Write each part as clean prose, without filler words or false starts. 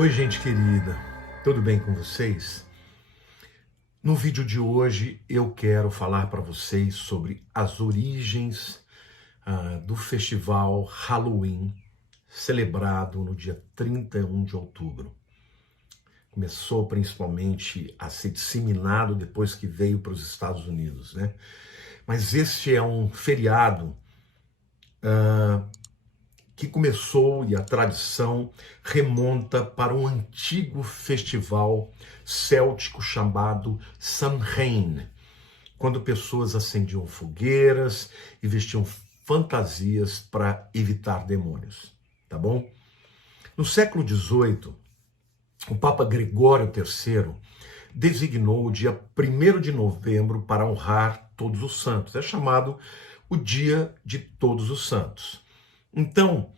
Oi, gente querida, tudo bem com vocês? No vídeo de hoje eu quero falar para vocês sobre as origens do festival Halloween, celebrado no dia 31 de outubro. Começou principalmente a ser disseminado depois que veio para os Estados Unidos, né? Mas este é um feriado que começou e a tradição remonta para um antigo festival céltico chamado Samhain, quando pessoas acendiam fogueiras e vestiam fantasias para evitar demônios, tá bom? No século XVIII, o Papa Gregório III designou o dia 1º de novembro para honrar Todos os Santos. É chamado o Dia de Todos os Santos. Então,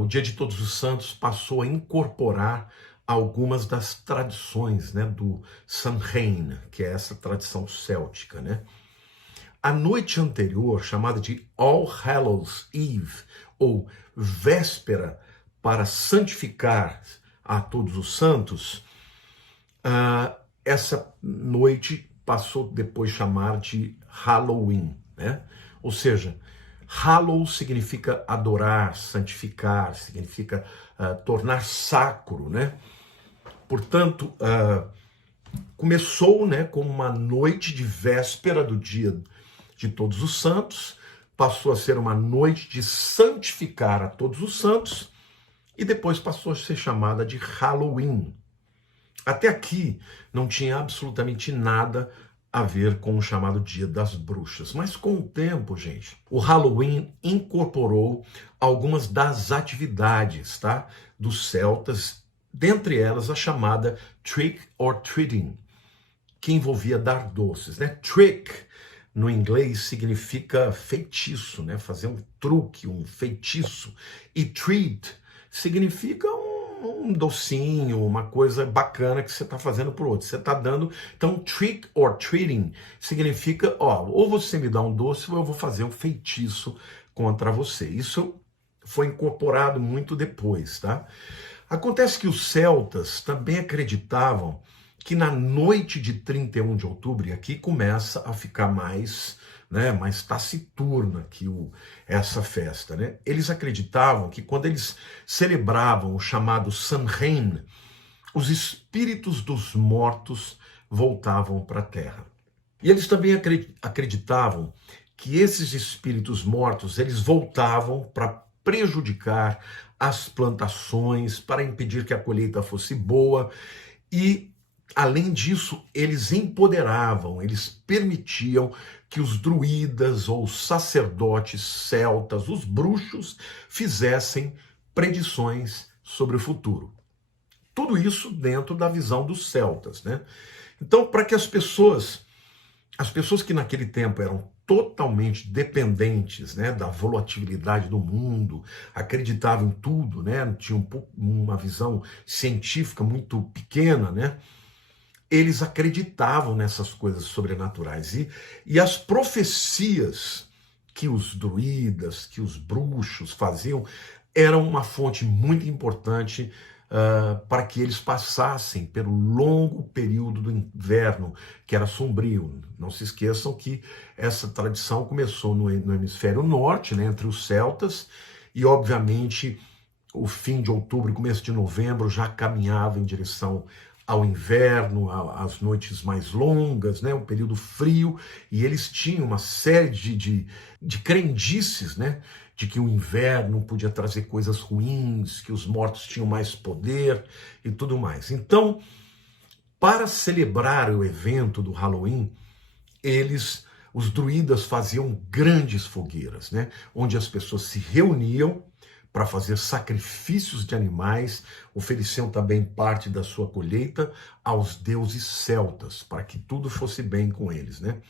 o Dia de Todos os Santos passou a incorporar algumas das tradições, né, do Samhain, que é essa tradição céltica, né? A noite anterior, chamada de All Hallows Eve, ou véspera para santificar a Todos os Santos, essa noite passou depois a chamar de Halloween, né? Ou seja, Hallow significa adorar, santificar, significa tornar sacro, né? Portanto, começou, né, com uma noite de véspera do dia de Todos os Santos, passou a ser uma noite de santificar a Todos os Santos e depois passou a ser chamada de Halloween. Até aqui não tinha absolutamente nada a ver com o chamado Dia das Bruxas. Mas com o tempo, gente, o Halloween incorporou algumas das atividades, tá, dos celtas, dentre elas a chamada Trick or Treating, que envolvia dar doces, né? Trick, no inglês, significa feitiço, né? Fazer um truque, um feitiço. E treat significa um docinho, uma coisa bacana que você está fazendo para o outro. Você está dando. Então, trick or treating significa, ou você me dá um doce ou eu vou fazer um feitiço contra você. Isso foi incorporado muito depois, tá? Acontece que os celtas também acreditavam que na noite de 31 de outubro, e aqui começa a ficar mais, né, mais taciturna que essa festa, né? Eles acreditavam que quando eles celebravam o chamado Samhain, os espíritos dos mortos voltavam para a terra. E eles também acreditavam que esses espíritos mortos, eles voltavam para prejudicar as plantações, para impedir que a colheita fosse boa e, além disso, eles empoderavam, eles permitiam que os druidas ou sacerdotes celtas, os bruxos, fizessem predições sobre o futuro. Tudo isso dentro da visão dos celtas, né? Então, para que as pessoas que naquele tempo eram totalmente dependentes, né, da volatilidade do mundo, acreditavam em tudo, né, tinham uma visão científica muito pequena, né, eles acreditavam nessas coisas sobrenaturais. E as profecias que os druidas, que os bruxos faziam, eram uma fonte muito importante para que eles passassem pelo longo período do inverno, que era sombrio. Não se esqueçam que essa tradição começou no hemisfério norte, né, entre os celtas, e obviamente o fim de outubro e começo de novembro já caminhava em direção ao inverno, às noites mais longas, né, um período frio, e eles tinham uma série de crendices, né, de que o inverno podia trazer coisas ruins, que os mortos tinham mais poder e tudo mais. Então, para celebrar o evento do Halloween, os druidas faziam grandes fogueiras, né, onde as pessoas se reuniam para fazer sacrifícios de animais, ofereciam também parte da sua colheita aos deuses celtas, para que tudo fosse bem com eles, né?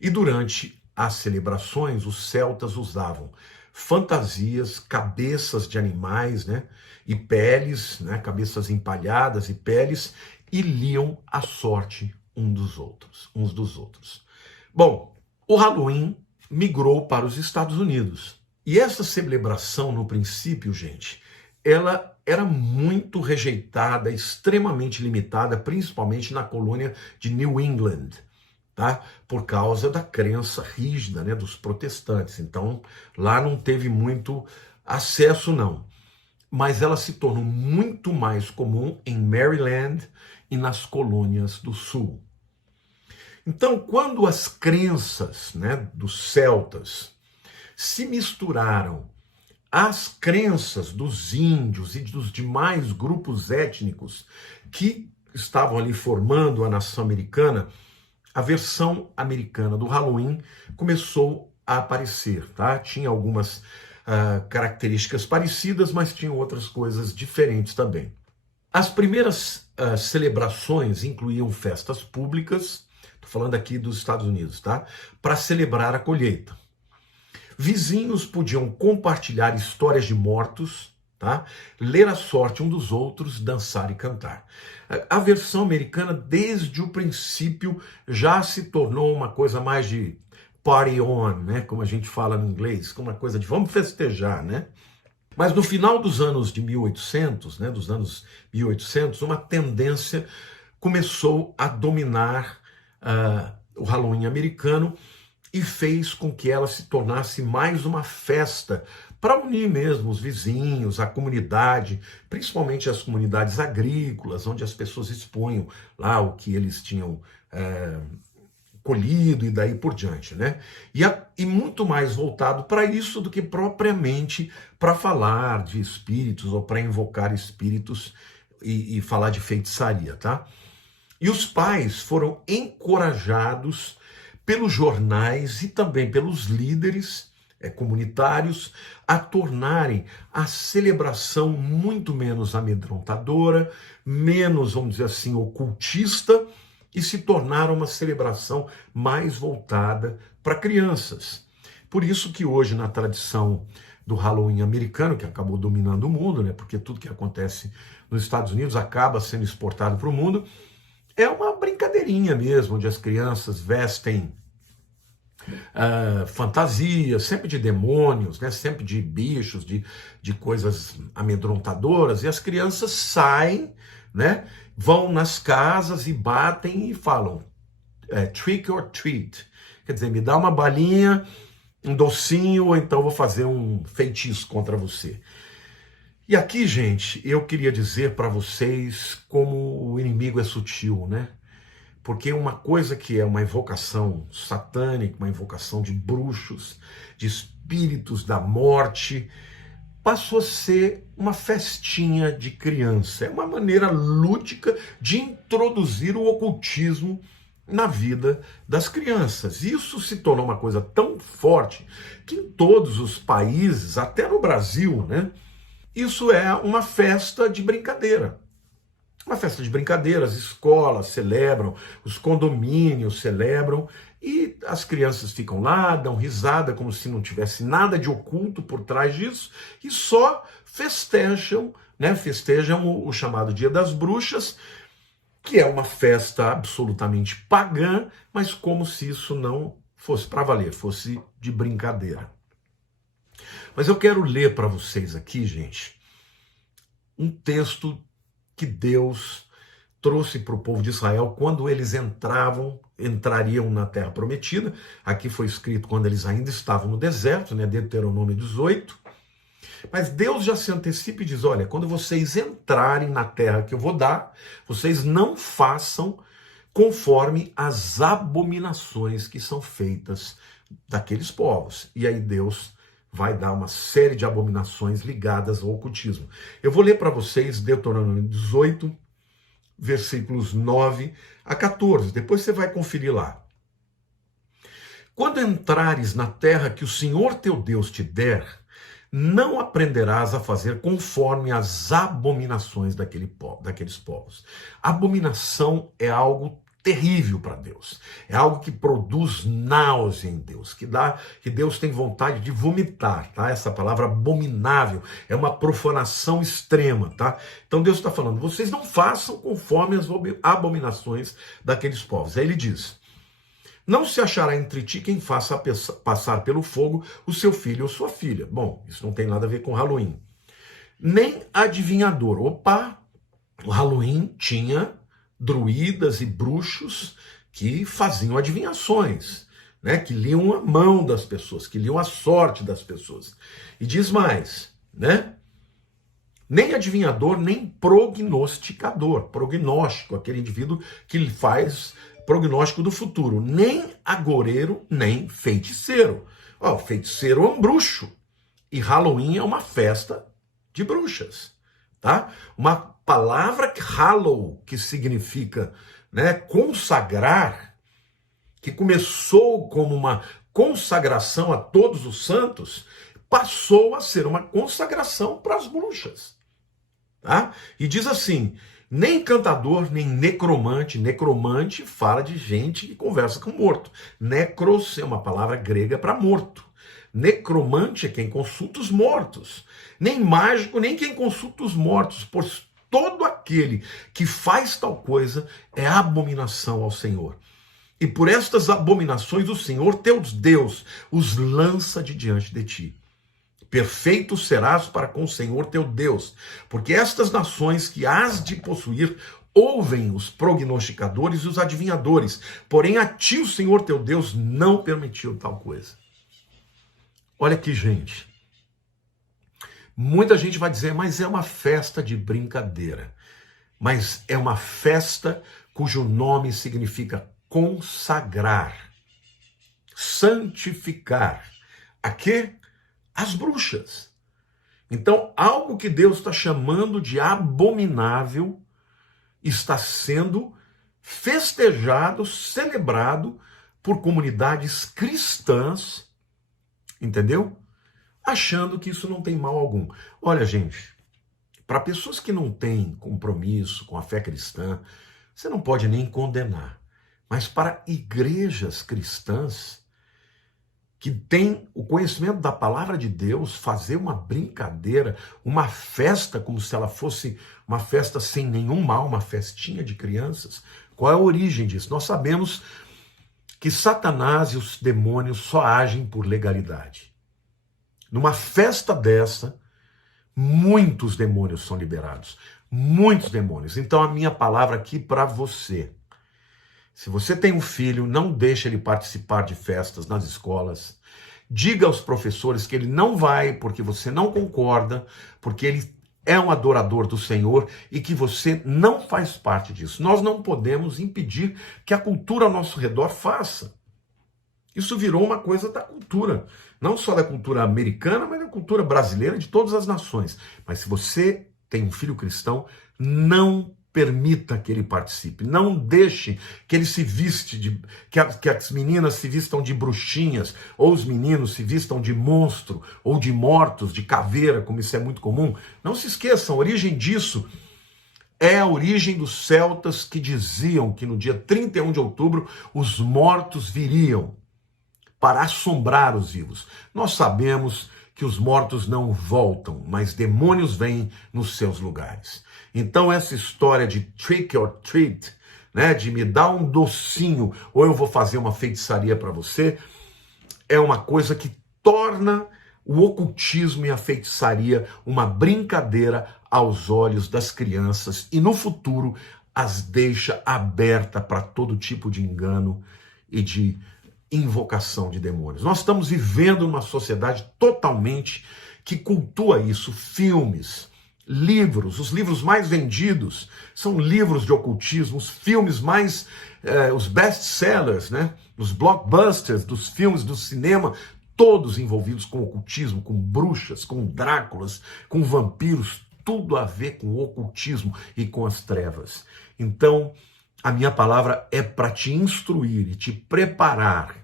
E durante as celebrações, os celtas usavam fantasias, cabeças de animais, né, e peles, né, cabeças empalhadas e peles, e liam a sorte uns dos outros. Bom, o Halloween migrou para os Estados Unidos. E essa celebração, no princípio, gente, ela era muito rejeitada, extremamente limitada, principalmente na colônia de New England, tá? Por causa da crença rígida, né, dos protestantes. Então, lá não teve muito acesso, não. Mas ela se tornou muito mais comum em Maryland e nas colônias do Sul. Então, quando as crenças, né, dos celtas se misturaram às crenças dos índios e dos demais grupos étnicos que estavam ali formando a nação americana, a versão americana do Halloween começou a aparecer, tá? Tinha algumas características parecidas, mas tinha outras coisas diferentes também. As primeiras celebrações incluíam festas públicas, estou falando aqui dos Estados Unidos, tá? Para celebrar a colheita. Vizinhos podiam compartilhar histórias de mortos, tá? Ler a sorte um dos outros, dançar e cantar. A versão americana, desde o princípio, já se tornou uma coisa mais de party on, né? Como a gente fala no inglês, como uma coisa de vamos festejar, né? Mas no final dos anos de 1800, né, dos anos 1800, uma tendência começou a dominar o Halloween americano e fez com que ela se tornasse mais uma festa para unir mesmo os vizinhos, a comunidade, principalmente as comunidades agrícolas, onde as pessoas expunham lá o que eles tinham colhido e daí por diante, né? E muito mais voltado para isso do que propriamente para falar de espíritos ou para invocar espíritos e falar de feitiçaria, tá? E os pais foram encorajados pelos jornais e também pelos líderes comunitários a tornarem a celebração muito menos amedrontadora, menos, vamos dizer assim, ocultista, e se tornaram uma celebração mais voltada para crianças. Por isso que hoje, na tradição do Halloween americano, que acabou dominando o mundo, né, porque tudo que acontece nos Estados Unidos acaba sendo exportado para o mundo, é uma brincadeirinha mesmo, onde as crianças vestem fantasias, sempre de demônios, né, sempre de bichos, de coisas amedrontadoras, e as crianças saem, né, vão nas casas e batem e falam trick or treat. Quer dizer, me dá uma balinha, um docinho, ou então vou fazer um feitiço contra você. E aqui, gente, eu queria dizer para vocês como o inimigo é sutil, né? Porque uma coisa que é uma invocação satânica, uma invocação de bruxos, de espíritos da morte, passou a ser uma festinha de criança. É uma maneira lúdica de introduzir o ocultismo na vida das crianças. Isso se tornou uma coisa tão forte que em todos os países, até no Brasil, né, isso é uma festa de brincadeira. Uma festa de brincadeira, as escolas celebram, os condomínios celebram, e as crianças ficam lá, dão risada como se não tivesse nada de oculto por trás disso, e só festejam, né, festejam o chamado Dia das Bruxas, que é uma festa absolutamente pagã, mas como se isso não fosse para valer, fosse de brincadeira. Mas eu quero ler para vocês aqui, gente, um texto que Deus trouxe para o povo de Israel quando eles entrariam na Terra Prometida. Aqui foi escrito quando eles ainda estavam no deserto, né, Deuteronômio 18. Mas Deus já se antecipa e diz, olha, quando vocês entrarem na terra que eu vou dar, vocês não façam conforme as abominações que são feitas daqueles povos. E aí Deus vai dar uma série de abominações ligadas ao ocultismo. Eu vou ler para vocês Deuteronômio 18, versículos 9 a 14. Depois você vai conferir lá. Quando entrares na terra que o Senhor teu Deus te der, não aprenderás a fazer conforme as abominações daqueles povos. Abominação é algo terrível para Deus. É algo que produz náusea em Deus, que Deus tem vontade de vomitar, tá? Essa palavra abominável é uma profanação extrema, tá? Então Deus está falando, vocês não façam conforme as abominações daqueles povos. Aí ele diz, não se achará entre ti quem faça passar pelo fogo o seu filho ou sua filha. Bom, isso não tem nada a ver com Halloween. nem adivinhador. Opa, o Halloween tinha druidas e bruxos que faziam adivinhações, né? Que liam a mão das pessoas, que liam a sorte das pessoas. E diz mais, né? Nem adivinhador, nem prognosticador, prognóstico, aquele indivíduo que faz prognóstico do futuro, nem agoreiro, nem feiticeiro. Ó, feiticeiro é um bruxo, e Halloween é uma festa de bruxas, tá? Uma palavra hallow, que significa, né, consagrar, que começou como uma consagração a todos os santos, passou a ser uma consagração para as bruxas. Tá? E diz assim, nem encantador, nem necromante. Necromante fala de gente que conversa com morto. Necros é uma palavra grega para morto. Necromante é quem consulta os mortos. Nem mágico, nem quem consulta os mortos, pois todo aquele que faz tal coisa é abominação ao Senhor. E por estas abominações o Senhor teu Deus os lança de diante de ti. Perfeito serás para com o Senhor teu Deus, porque estas nações que hás de possuir ouvem os prognosticadores e os adivinhadores, porém a ti o Senhor teu Deus não permitiu tal coisa. Olha aqui, gente. Muita gente vai dizer, mas é uma festa de brincadeira. Mas é uma festa cujo nome significa consagrar, santificar. A quê? As bruxas. Então, algo que Deus está chamando de abominável está sendo festejado, celebrado por comunidades cristãs, entendeu? Achando que isso não tem mal algum. Olha, gente, para pessoas que não têm compromisso com a fé cristã, você não pode nem condenar. Mas para igrejas cristãs, que tem o conhecimento da palavra de Deus, fazer uma brincadeira, uma festa como se ela fosse uma festa sem nenhum mal, uma festinha de crianças. Qual é a origem disso? Nós sabemos que Satanás e os demônios só agem por legalidade. Numa festa dessa, muitos demônios são liberados. Muitos demônios. Então a minha palavra aqui para você. Se você tem um filho, não deixe ele participar de festas nas escolas. Diga aos professores que ele não vai porque você não concorda, porque ele é um adorador do Senhor e que você não faz parte disso. Nós não podemos impedir que a cultura ao nosso redor faça. Isso virou uma coisa da cultura, não só da cultura americana, mas da cultura brasileira, de todas as nações. Mas se você tem um filho cristão, não permita que ele participe, não deixe que ele se viste, que as meninas se vistam de bruxinhas, ou os meninos se vistam de monstro, ou de mortos, de caveira, como isso é muito comum. Não se esqueçam, a origem disso é a origem dos celtas que diziam que no dia 31 de outubro os mortos viriam para assombrar os vivos. Nós sabemos que os mortos não voltam, mas demônios vêm nos seus lugares. Então essa história de trick or treat, né, de me dar um docinho ou eu vou fazer uma feitiçaria para você, é uma coisa que torna o ocultismo e a feitiçaria uma brincadeira aos olhos das crianças e no futuro as deixa aberta para todo tipo de engano e de invocação de demônios. Nós estamos vivendo numa sociedade totalmente que cultua isso. Filmes, livros, os livros mais vendidos são livros de ocultismo, os filmes mais, os best-sellers, né? Os blockbusters dos filmes do cinema, todos envolvidos com ocultismo, com bruxas, com Dráculas, com vampiros, tudo a ver com o ocultismo e com as trevas. Então, a minha palavra é para te instruir e te preparar,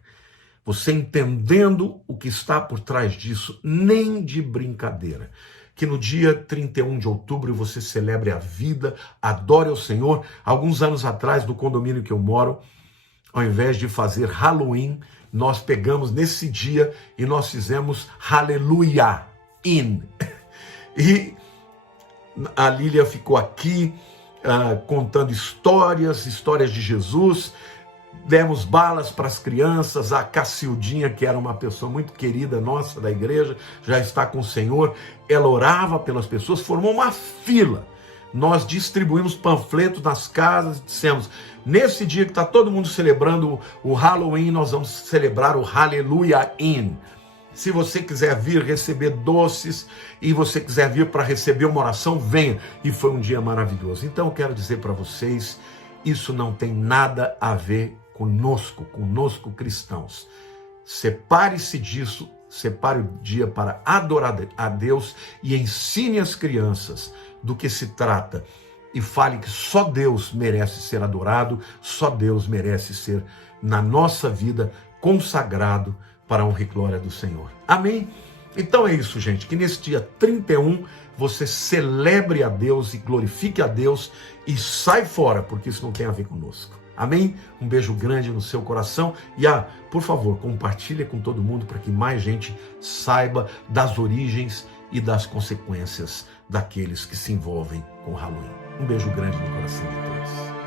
você entendendo o que está por trás disso, nem de brincadeira. Que no dia 31 de outubro você celebre a vida, adore ao Senhor. Alguns anos atrás, no condomínio que eu moro, ao invés de fazer Halloween, nós pegamos nesse dia e nós fizemos Hallelujah in. E a Lília ficou aqui contando histórias de Jesus, demos balas para as crianças. A Cacildinha, que era uma pessoa muito querida nossa da igreja, já está com o Senhor. Ela orava pelas pessoas, formou uma fila. Nós distribuímos panfletos nas casas, dissemos, nesse dia que está todo mundo celebrando o Halloween, nós vamos celebrar o Hallelujah In. Se você quiser vir receber doces e você quiser vir para receber uma oração, venha. E foi um dia maravilhoso. Então eu quero dizer para vocês, isso não tem nada a ver conosco cristãos. Separe-se disso, separe o dia para adorar a Deus e ensine as crianças do que se trata e fale que só Deus merece ser adorado, só Deus merece ser, na nossa vida, consagrado para a honra e glória do Senhor. Amém? Então é isso, gente, que nesse dia 31 você celebre a Deus e glorifique a Deus e sai fora, porque isso não tem a ver conosco. Amém? Um beijo grande no seu coração e, por favor, compartilhe com todo mundo para que mais gente saiba das origens e das consequências daqueles que se envolvem com o Halloween. Um beijo grande no coração de todos.